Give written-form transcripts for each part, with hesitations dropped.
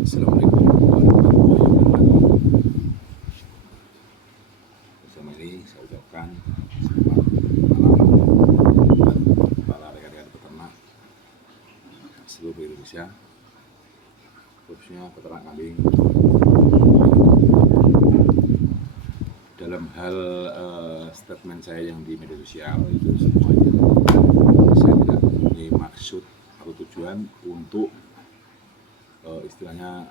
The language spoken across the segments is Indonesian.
Assalamualaikum warahmatullahi wabarakatuh. Bersama ini saya ucapkan selamat malam buat para rekan-rekan peternak seluruh Indonesia, khususnya peternak kambing. Dalam hal statement saya yang di media sosial itu semuanya saya tidak mempunyai maksud atau tujuan untuk istilahnya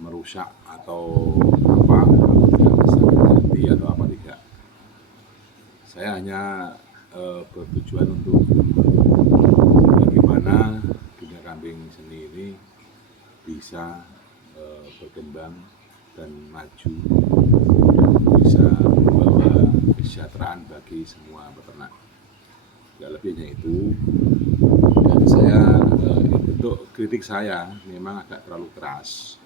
merusak atau apa, atau tidak sakit hati atau apa, tidak. Saya hanya bertujuan untuk bagaimana dunia kambing seni ini bisa berkembang dan maju dan bisa membawa kesejahteraan bagi semua peternak. Tidak lebihnya itu. Dan saya untuk kritik saya memang agak terlalu keras.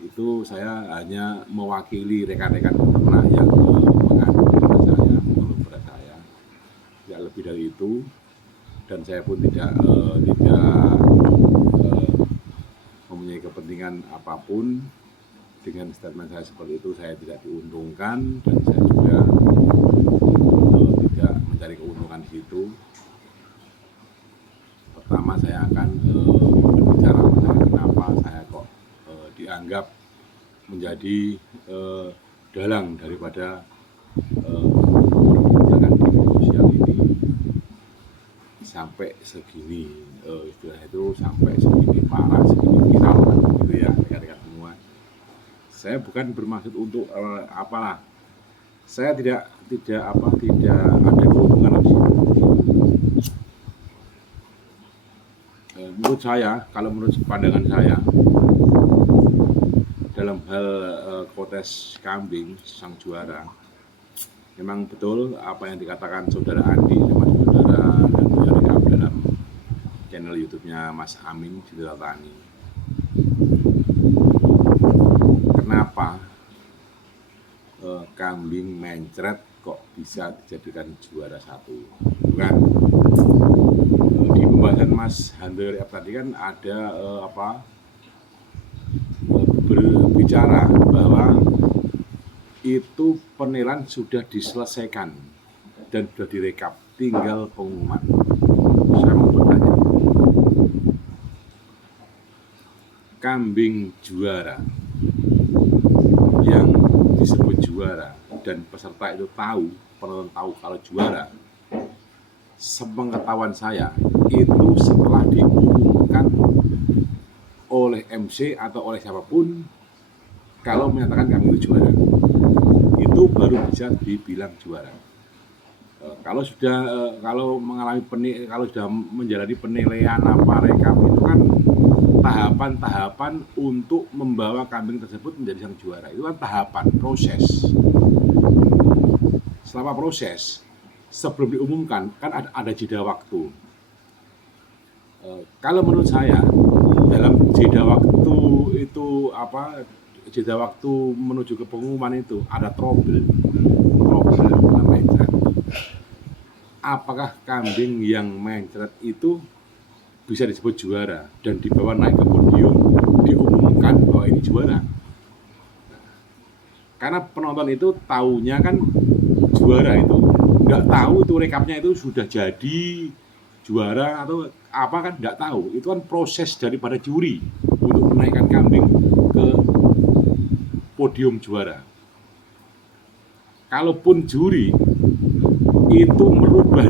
Itu saya hanya mewakili rekan-rekan peternak yang mengadu kepada saya, mengeluh kepada saya. Tidak lebih dari itu. Dan saya pun tidak mempunyai kepentingan apapun dengan statement saya seperti itu. Saya tidak diuntungkan dan saya juga tidak mencari keuntungan di situ. Pertama saya akan berbicara masalah kenapa saya kok dianggap menjadi dalang daripada perbincangan di media sosial ini sampai segini, istilah itu sampai segini parah, segini viral kan gitu ya rekan-rekan semua. Saya bukan bermaksud untuk apalah. Saya tidak ada keuntungan di situ. Menurut saya, kalau menurut pandangan saya, dalam hal kontes kambing sang juara, memang betul apa yang dikatakan saudara Andi sama saudara dan direkam dalam channel YouTube-nya Mas Amin Citra Tani. Kenapa kambing mencret kok bisa dijadikan juara satu? Bukan? Di pembahasan Mas Handri tadi kan ada berbicara bahwa itu penilaian sudah diselesaikan dan sudah direkap, tinggal pengumuman. Saya mau bertanya, kambing juara yang disebut juara dan peserta itu tahu, penonton tahu kalau juara, sepengetahuan saya itu setelah diumumkan oleh MC atau oleh siapapun, kalau menyatakan kami itu juara, itu baru bisa dibilang juara. Kalau sudah menjalani penilaian rekap itu kan tahapan-tahapan untuk membawa kambing tersebut menjadi sang juara. Itu kan tahapan, proses. Selama proses, sebelum diumumkan kan ada jeda waktu. Kalau menurut saya dalam jeda waktu itu jeda waktu menuju ke pengumuman itu ada trouble dalam mencret. Apakah kambing yang mencret itu bisa disebut juara dan dibawa naik ke podium diumumkan bahwa ini juara? Karena penonton itu taunya kan juara itu, nggak tahu itu rekapnya itu sudah jadi juara atau apa kan nggak tahu. Itu kan proses daripada juri untuk menaikkan kambing ke podium juara. Kalaupun juri itu merubah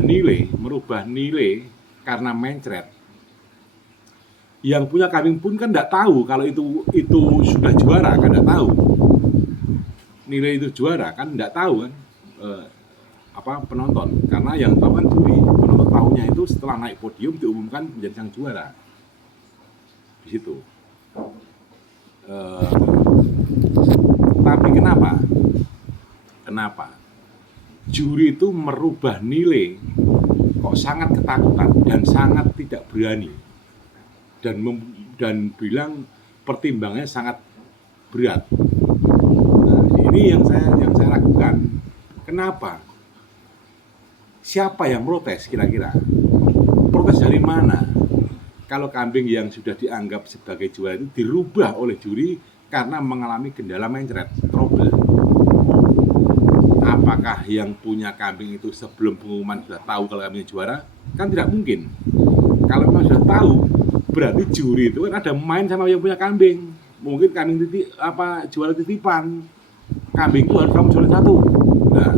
nilai karena mencret, yang punya kambing pun kan nggak tahu kalau itu sudah juara, kan nggak tahu nilai itu juara, kan nggak tahu kan penonton, karena yang tahu kan juri. Penonton tahunya itu setelah naik podium diumumkan menjadi sang juara di situ. Tapi kenapa juri itu merubah nilai kok sangat ketakutan dan sangat tidak berani dan bilang pertimbangannya sangat berat. Nah, ini yang saya ragukan. Kenapa? Siapa yang protes kira-kira? Protes dari mana? kalau kambing yang sudah dianggap sebagai juara itu dirubah oleh juri karena mengalami kendala mencret, trouble. Apakah yang punya kambing itu sebelum pengumuman sudah tahu kalau kambingnya juara? Kan tidak mungkin. Kalau memang sudah tahu, berarti juri itu kan ada main sama yang punya kambing. Mungkin kambing juara titipan, kambing itu harus kamu juara satu. Nah,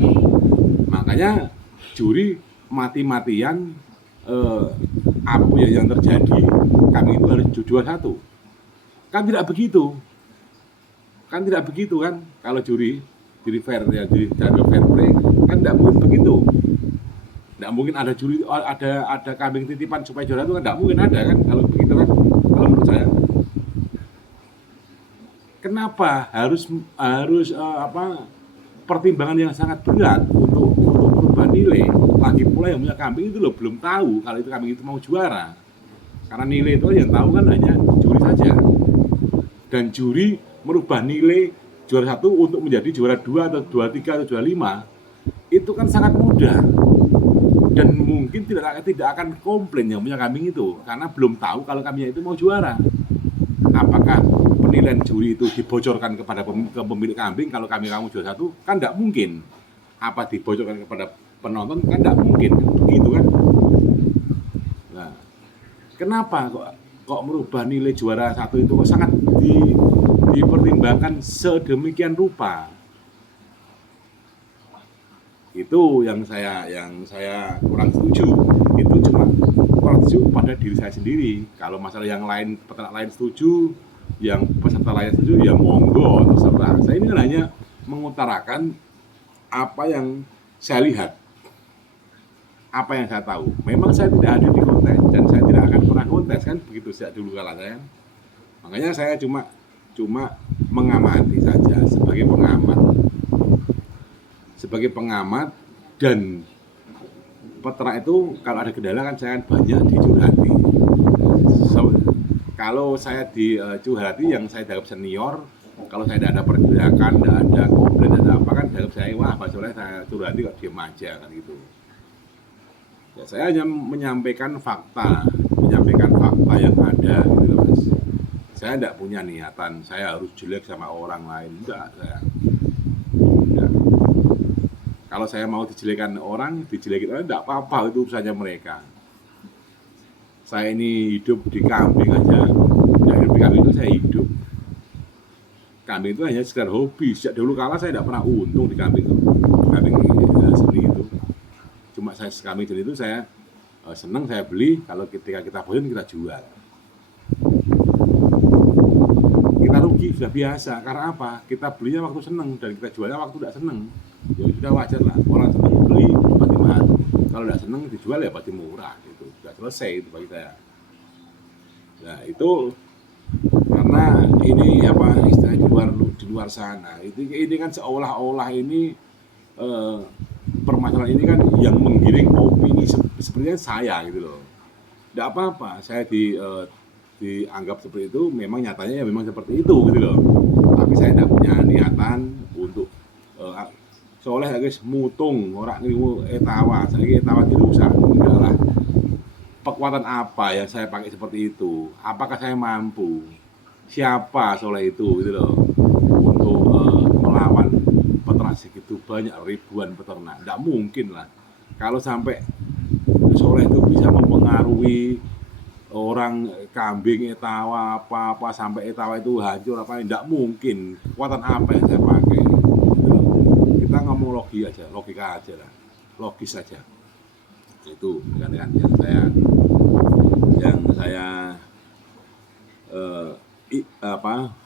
makanya juri mati-matian apa yang terjadi, kambing itu harus juara satu. Kan tidak begitu. Kan kalau juri fair ya, jadi fair play kan tidak mungkin begitu. Tidak mungkin ada juri ada kambing titipan supaya juara itu kan tidak mungkin ada kan kalau begitu kan, kalau menurut saya. Kenapa harus pertimbangan yang sangat berat untuk merubah nilai? Lagi pula yang punya kambing itu loh belum tahu kalau itu kambing itu mau juara. Karena nilai itu yang tahu kan hanya juri saja. Dan juri merubah nilai juara 1 untuk menjadi juara 2 atau juara 3 atau juara 5 itu kan sangat mudah. Dan mungkin tidak akan komplain yang punya kambing itu karena belum tahu kalau kambingnya itu mau juara. Apakah penilaian juri itu dibocorkan kepada pemilik kambing kalau kambing kamu juara 1? Kan tidak mungkin. Apa dibocorkan kepada penonton? Kan tidak mungkin, begitu kan? Nah, kenapa kok merubah nilai juara 1 itu kok sangat dipertimbangkan sedemikian rupa? Itu yang saya kurang setuju. Itu cuma kurang setuju pada diri saya sendiri. Kalau masalah yang lain, peternak lain setuju, yang peserta lain setuju, ya monggo, terserah. Saya ini hanya mengutarakan apa yang saya lihat, apa yang saya tahu. Memang saya tidak ada di kontes dan saya tidak akan pernah kontes kan, begitu sejak dulu kala saya. Makanya saya cuma mengamati saja sebagai pengamat dan peternak itu kalau ada kendala kan saya banyak dicurhati. Kalau saya dicurhati yang saya dianggap senior, kalau saya tidak ada pergerakan, tidak ada komplain, tidak ada apa kan dianggap saya wah Pak Soleh saya curhati kok diem aja kan gitu. Ya, saya hanya menyampaikan fakta yang ada gitu loh Mas. Saya tidak punya niatan saya harus jelek sama orang lain, enggak saya. Enggak. Kalau saya mau dijelekin orang tidak apa-apa, itu urusannya mereka. Saya ini hidup di kambing aja, ya hidup di kambing itu saya hidup. Kambing itu hanya sekedar hobi. Sejak dulu kala saya tidak pernah untung di kambing seni itu. Cuma kambing seni itu saya senang, saya beli. Kalau ketika kita bosen kita jual. Kita rugi sudah biasa. Karena apa? Kita belinya waktu senang dan kita jualnya waktu tidak senang. Ya sudah wajar lah, orang senang beli pasti mahal, kalau tidak senang dijual ya pasti murah, itu sudah selesai itu bagi saya. Nah itu karena ini istilahnya di luar sana ini kan seolah-olah ini permasalahan ini kan yang menggiring opini sepertinya saya gitu loh. Tidak apa-apa saya dianggap seperti itu, memang nyatanya ya memang seperti itu gitu loh, tapi saya tidak punya niatan untuk soleh guys mutung orang ngimu etawa, saya etawa dirusak, enggak lah. Kekuatan apa yang saya pakai seperti itu? Apakah saya mampu? Siapa soleh itu gitu loh untuk melawan peternak segitu banyak ribuan peternak? Enggak mungkin lah. Kalau sampai soleh itu bisa mempengaruhi orang kambing etawa apa sampai etawa itu hancur apa, enggak mungkin. Kekuatan apa yang saya pakai? Kita ngomong logika aja lah, logis saja. Itu kan yang saya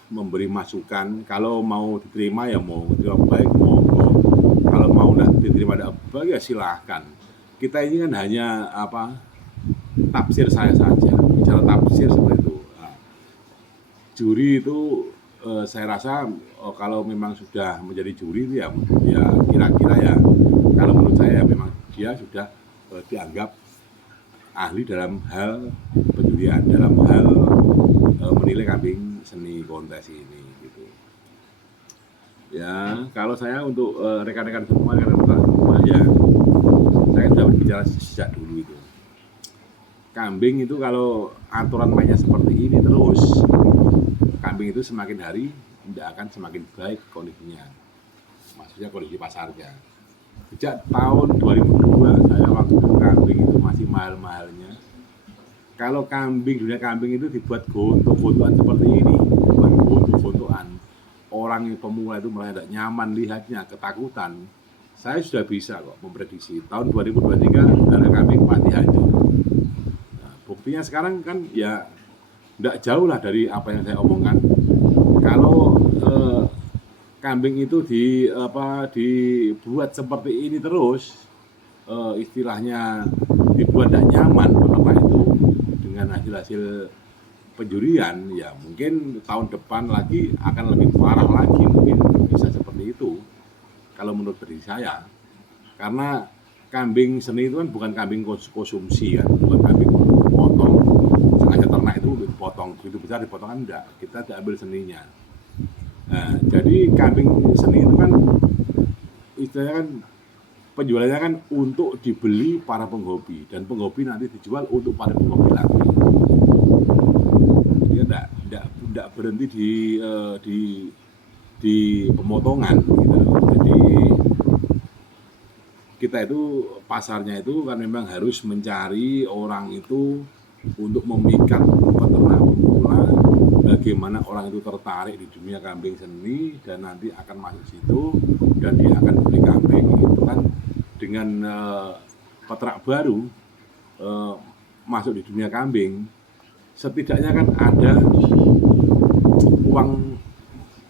memberi masukan. Kalau mau diterima ya mau diterima baik, kalau mau diterima tidak baik ya silahkan. Kita ini kan hanya tafsir saya saja, bicara tafsir seperti itu. Nah, juri itu saya rasa kalau memang sudah menjadi juri ya kira-kira ya kalau menurut saya memang dia sudah dianggap ahli dalam hal penjurian, dalam hal menilai kambing seni kontes ini gitu. Ya kalau saya untuk rekan-rekan semua ya saya sudah berbicara sejak dulu itu. kambing itu kalau aturan mainnya seperti ini terus, kambing itu semakin hari tidak akan semakin baik kondisinya, maksudnya kondisi pasarnya. Sejak tahun 2002 saya waktu itu kambing itu masih mahal-mahalnya. Kalau dunia kambing itu dibuat gontok-gontokan seperti ini, bukan gontok-gontokan, orang yang pemula itu malah tidak nyaman lihatnya, ketakutan. Saya sudah bisa kok memprediksi tahun 2023 harga kambing pasti hancur. Nah, buktinya sekarang kan ya tidak jauh lah dari apa yang saya omongkan. Kalau kambing itu dibuat seperti ini terus, istilahnya dibuat tidak nyaman peternak itu dengan hasil-hasil penjurian, ya mungkin tahun depan lagi akan lebih parah lagi, mungkin bisa seperti itu kalau menurut diri saya. Karena kambing seni itu kan bukan kambing konsumsi kan, bukan kambing untuk dipotong, sengaja ternak itu dipotong, begitu besar dipotong kan enggak, kita diambil seninya. Nah, jadi kambing seni itu kan istilahnya kan penjualannya kan untuk dibeli para penghobi, dan penghobi nanti dijual untuk para penghobi lagi. Dia tidak berhenti di pemotongan gitu. Jadi kita itu pasarnya itu kan memang harus mencari orang itu untuk memikat peternak pemula, bagaimana orang itu tertarik di dunia kambing seni dan nanti akan masuk situ dan dia akan beli kambing. Itu kan dengan peternak baru masuk di dunia kambing, setidaknya kan ada uang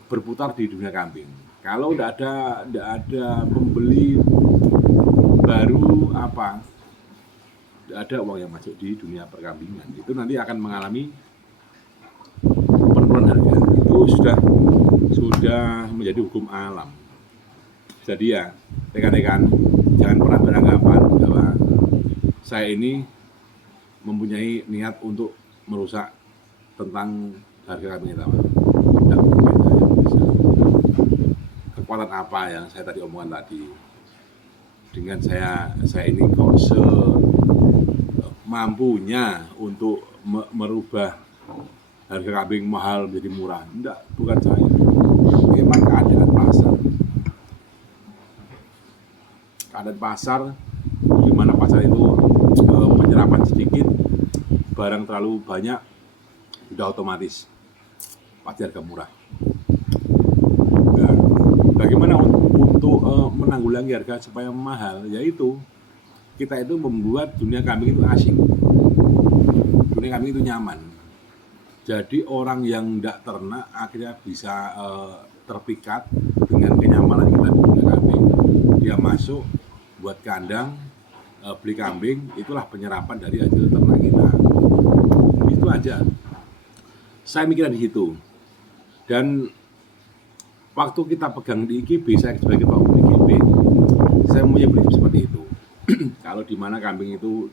berputar di dunia kambing. Kalau tidak ada pembeli baru tidak ada uang yang masuk di dunia perkambingan, itu nanti akan mengalami penurunan harga. Itu sudah menjadi hukum alam. Jadi ya rekan-rekan, jangan pernah beranggapan bahwa saya ini mempunyai niat untuk merusak tentang harga kambing hitam. Tidak mungkin saya bisa. Kekuatan apa yang saya tadi omongkan tadi, dengan saya ini kok mampunya untuk merubah harga kambing mahal menjadi murah. Enggak, bukan saya. Memang keadaan pasar. Keadaan pasar, di mana pasar itu penyerapan sedikit, barang terlalu banyak, sudah otomatis pasti harga murah. Nah, bagaimana untuk menanggulangi harga supaya mahal? Yaitu kita itu membuat dunia kambing itu asing, dunia kambing itu nyaman. Jadi orang yang tidak ternak akhirnya bisa terpikat dengan kenyamanan kita di dunia kambing. Dia masuk buat kandang, beli kambing, itulah penyerapan dari hasil ternak kita. Itu aja. Saya mikirnya di situ. Dan waktu kita pegang di IGB, saya sebagai pemilik IGB, saya mempunyai prinsip seperti itu. Kalau di mana kambing itu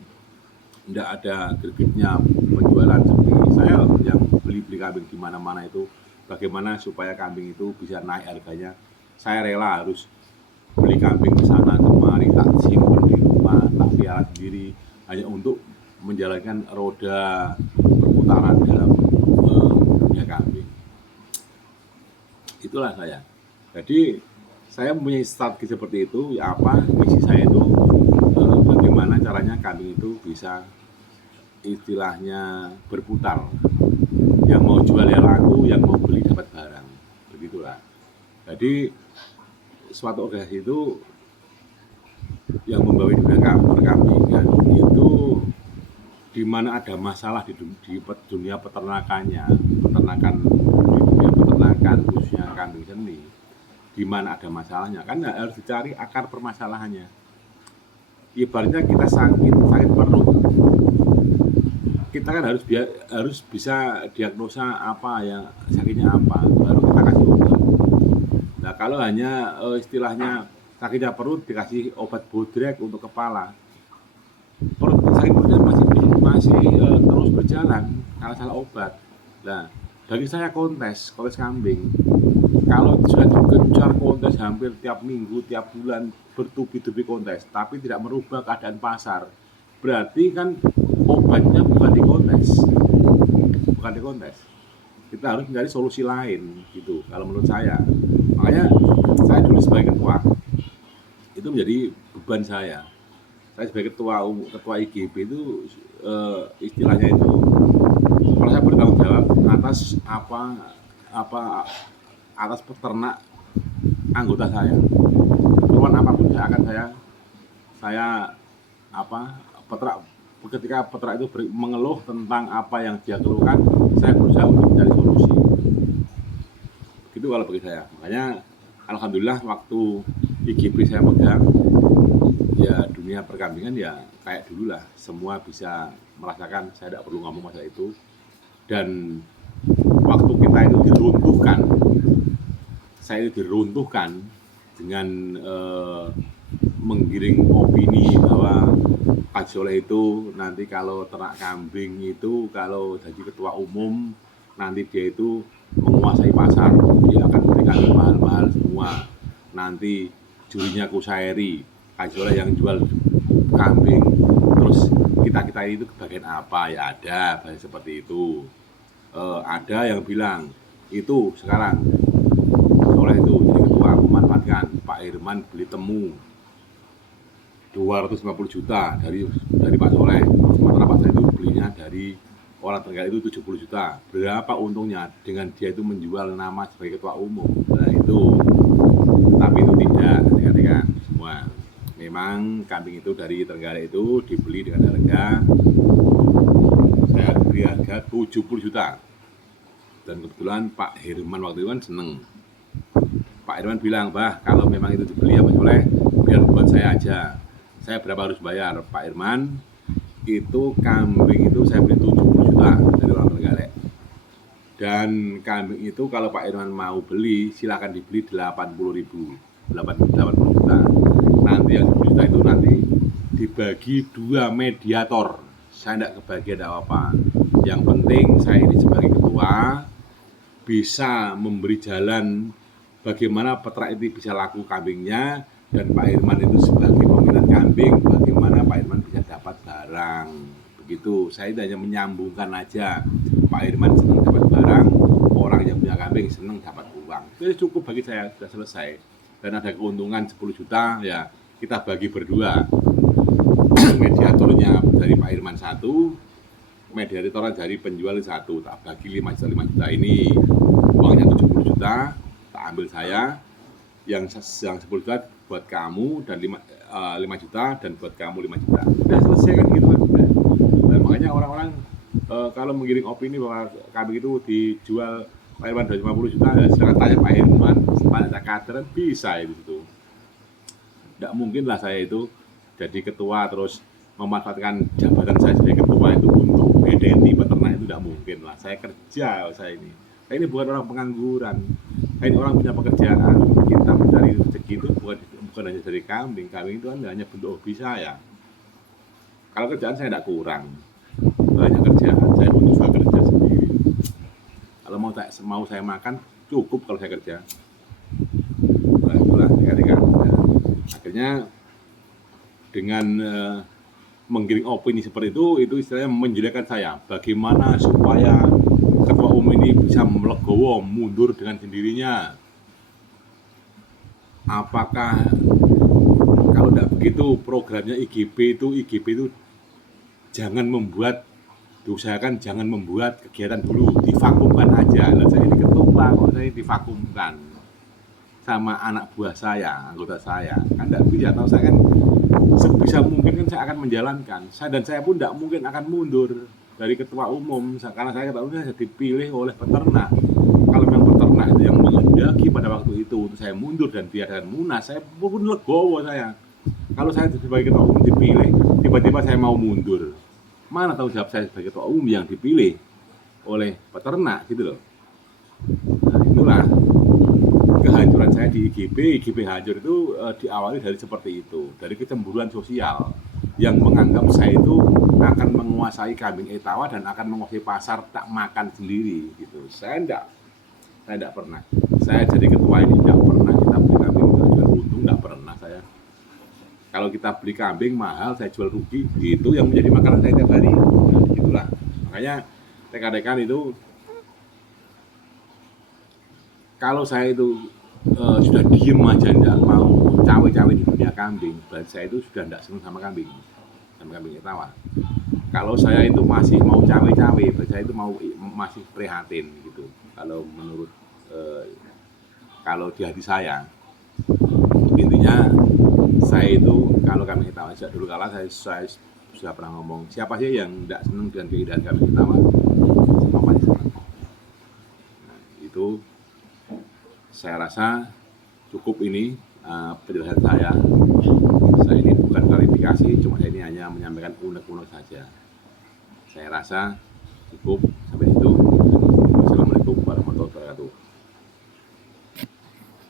tidak ada gregetnya penjualan seperti saya yang beli kambing di mana-mana itu, bagaimana supaya kambing itu bisa naik harganya, saya rela harus beli kambing ke sana kemari, tak simpan di rumah, tak piara sendiri hanya untuk menjalankan roda perputaran dalam dunia kambing. Itulah saya. Jadi saya mempunyai strategi seperti itu. Ya apa misi saya itu, bagaimana caranya kambing itu bisa istilahnya berputar. Yang mau jual ya laku, yang mau beli dapat barang. Begitulah. Jadi suatu organisasi itu yang membawa dunia perkambingan itu di mana ada masalah di dunia peternakannya, di dunia peternakan khususnya kambing seni, di mana ada masalahnya kan harus dicari akar permasalahannya. Ibaratnya kita sakit perut, kita kan harus bisa diagnosa apa yang sakitnya apa, baru kita kasih obat. Nah kalau hanya istilahnya sakitnya perut dikasih obat bodrek untuk kepala, sakit perutnya masih terus berjalan karena salah obat. Nah bagi saya kontes kambing, kalau sudah dikejar kontes hampir tiap minggu, tiap bulan bertubi-tubi kontes, tapi tidak merubah keadaan pasar, berarti kan obatnya bukan di kontes, bukan di kontes. Kita harus mencari solusi lain gitu kalau menurut saya. Makanya saya dulu sebagai ketua itu menjadi beban saya. Saya sebagai ketua IGB itu istilahnya itu kalau saya bertanggung jawab atas apa atas peternak anggota saya. Keluhan apapun saya akan saya apa peternak ketika peternak itu mengeluh tentang apa yang dia keluhkan, saya berusaha untuk mencari solusi. Gitu kalau bagi saya. Makanya alhamdulillah waktu IGB saya pegang, ya dunia perkambingan ya kayak dulu lah, semua bisa merasakan, saya tidak perlu ngomong masalah itu. Dan waktu kita itu diruntuhkan, saya itu diruntuhkan dengan menggiring opini bahwa Pak Soleh itu nanti kalau ternak kambing itu kalau jadi ketua umum nanti dia itu menguasai pasar, dia akan berikan mahal-mahal semua, nanti jurinya Kusairi, Pak Soleh yang jual kambing, terus kita ini itu kebagian apa, ya ada bahasa seperti itu. Ada yang bilang itu sekarang Soleh itu jadi ketua memanfaatkan Pak Irman beli temu 250 juta dari Pak Soleh, sementara Pak Soleh itu belinya dari orang Trenggalek itu 70 juta. Berapa untungnya dengan dia itu menjual nama sebagai ketua umum? Nah itu, tapi itu tidak, dikatakan semua. Memang kambing itu dari Trenggalek itu dibeli dengan harga, saya beri harga 70 juta. Dan kebetulan Pak Herman waktu itu kan seneng. Pak Herman bilang, bah kalau memang itu dibeli apa Soleh, biar buat saya aja. Saya berapa harus bayar? Pak Herman, itu kambing itu saya beli 70 juta dari orang Trenggalek. Dan kambing itu kalau Pak Irwan mau beli, silakan dibeli 80 juta. Nanti yang 10 juta itu nanti dibagi 2 mediator. Saya tidak kebagian apa-apa. Yang penting saya ini sebagai ketua bisa memberi jalan bagaimana peternak itu bisa laku kambingnya, dan Pak Irman itu sebagai peminat kambing, bagaimana Pak Irman bisa dapat barang. Begitu, saya hanya menyambungkan aja. Pak Irman senang dapat barang, orang yang punya kambing senang dapat uang. Itu cukup bagi saya, sudah selesai. Dan ada keuntungan 10 juta, ya kita bagi berdua. Mediatornya dari Pak Irman 1, mediator dari penjual 1, tak bagi 5 juta ini. Uangnya 70 juta, tak ambil saya, yang 10 juta buat kamu dan 5 juta dan buat kamu 5 juta. Udah selesai kan gitu kan. Dan makanya orang-orang kalau menggiring opini bahwa kambing itu dijual Pak Irman 250 juta, ya silakan tanya Pak Irman, pada kader bisa itu situ. Tidak mungkin lah saya itu jadi ketua terus memanfaatkan jabatan saya sebagai ketua itu untuk identiti peternak, itu tidak mungkin lah. Saya kerja, saya ini bukan orang pengangguran. Ini orang punya pekerjaan. Kita mencari rezeki itu bukan hanya dari kambing. Kambing itu kan hanya bentuk hobi saya. Kalau kerjaan saya tidak kurang, banyak kerjaan. Saya pun juga kerja sendiri. Kalau mau saya makan cukup kalau saya kerja. Nah, itulah kan. Akhirnya dengan menggiring opini seperti itu istilahnya menjelekkan saya. Bagaimana supaya ketua umum ini bisa melegowo, mundur dengan sendirinya? Apakah kalau tidak begitu programnya IGB itu diusahakan jangan membuat kegiatan dulu, divakumkan aja. Lah saya ini ketua kok saya divakumkan sama anak buah saya, anggota saya. Kan tidak bisa, tahu saya kan sebisa mungkin kan saya akan menjalankan. Saya pun tidak mungkin akan mundur dari ketua umum, karena saya ketua umum saya dipilih oleh peternak. Kalau memang peternak itu yang menghendaki pada waktu itu untuk saya mundur dan diadakan munas, saya pun legowo saya. Kalau saya sebagai ketua umum dipilih, tiba-tiba saya mau mundur, mana tahu jawab saya sebagai ketua umum yang dipilih oleh peternak gitu loh. Nah itulah kehancuran saya di IGB hancur itu diawali dari seperti itu, dari kecemburuan sosial yang menganggap saya itu akan menguasai kambing etawa dan akan menguasai pasar tak makan sendiri gitu. Saya tidak pernah. Saya jadi ketua ini tidak pernah kita beli kambing itu jual untung, tidak pernah saya. kalau kita beli kambing mahal, saya jual rugi, itu yang menjadi makanan saya tiap hari. Nah, itulah. Makanya rekan-rekan itu, kalau saya itu sudah diem aja nggak mau cawe-cawe di dunia kambing, berarti saya itu sudah nggak senang sama kambing ketawa. Kalau saya itu masih mau cawe-cawe, berarti saya itu masih prihatin gitu. Kalau menurut kalau di hati saya, intinya saya itu kalau kambing ketawa, sejak dulu kala saya sudah pernah ngomong, siapa sih yang tidak senang dengan keindahan kambing ketawa? Semua pasti senang. Nah, itu saya rasa cukup ini penjelasan saya. Saya ini bukan klarifikasi, cuma saya ini hanya menyampaikan unek-unek saja. Saya rasa cukup.